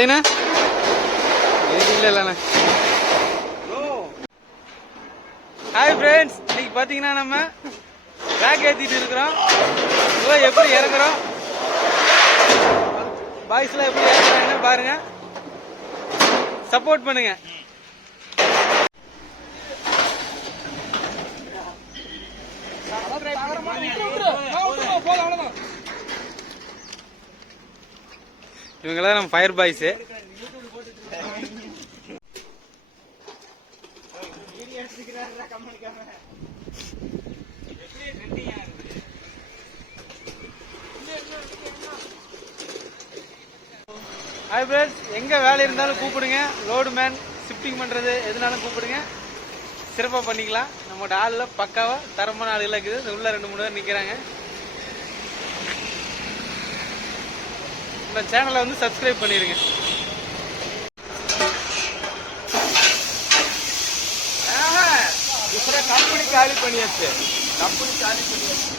ஏண்ணா இல்லை இல்லைண்ணா. Hi friends, இன்னைக்கு பார்த்தீங்கன்னா நம்ம பேக் ஏற்றிட்டு இருக்கிறோம். எப்படி இறங்குறோம், பாய்ஸ்லாம் எப்படி இறங்குறாங்கன்னு பாருங்க, சப்போர்ட் பண்ணுங்க. இவங்கெல்லாம் நம்ம ஃபயர் பாய்ஸ். ஹாய் ஃப்ரெண்ட்ஸ், எங்க வேலை இருந்தாலும் கூப்பிடுங்க. லோடு மேன், ஷிஃப்டிங் பண்றது எதுனாலும் கூப்பிடுங்க, சிறப்பாக பண்ணிக்கலாம். நம்மளோட ஆளில் பக்காவா தரமான ஆளுகள் இருக்குது. இந்த உள்ள 2-3 பேர் நிற்கிறாங்க. இந்த சேனலை வந்து சப்ஸ்கிரைப் பண்ணிடுங்க. कंपनी खाली பண்ணியாச்சு. कंपनी खाली பண்ணியாச்சு.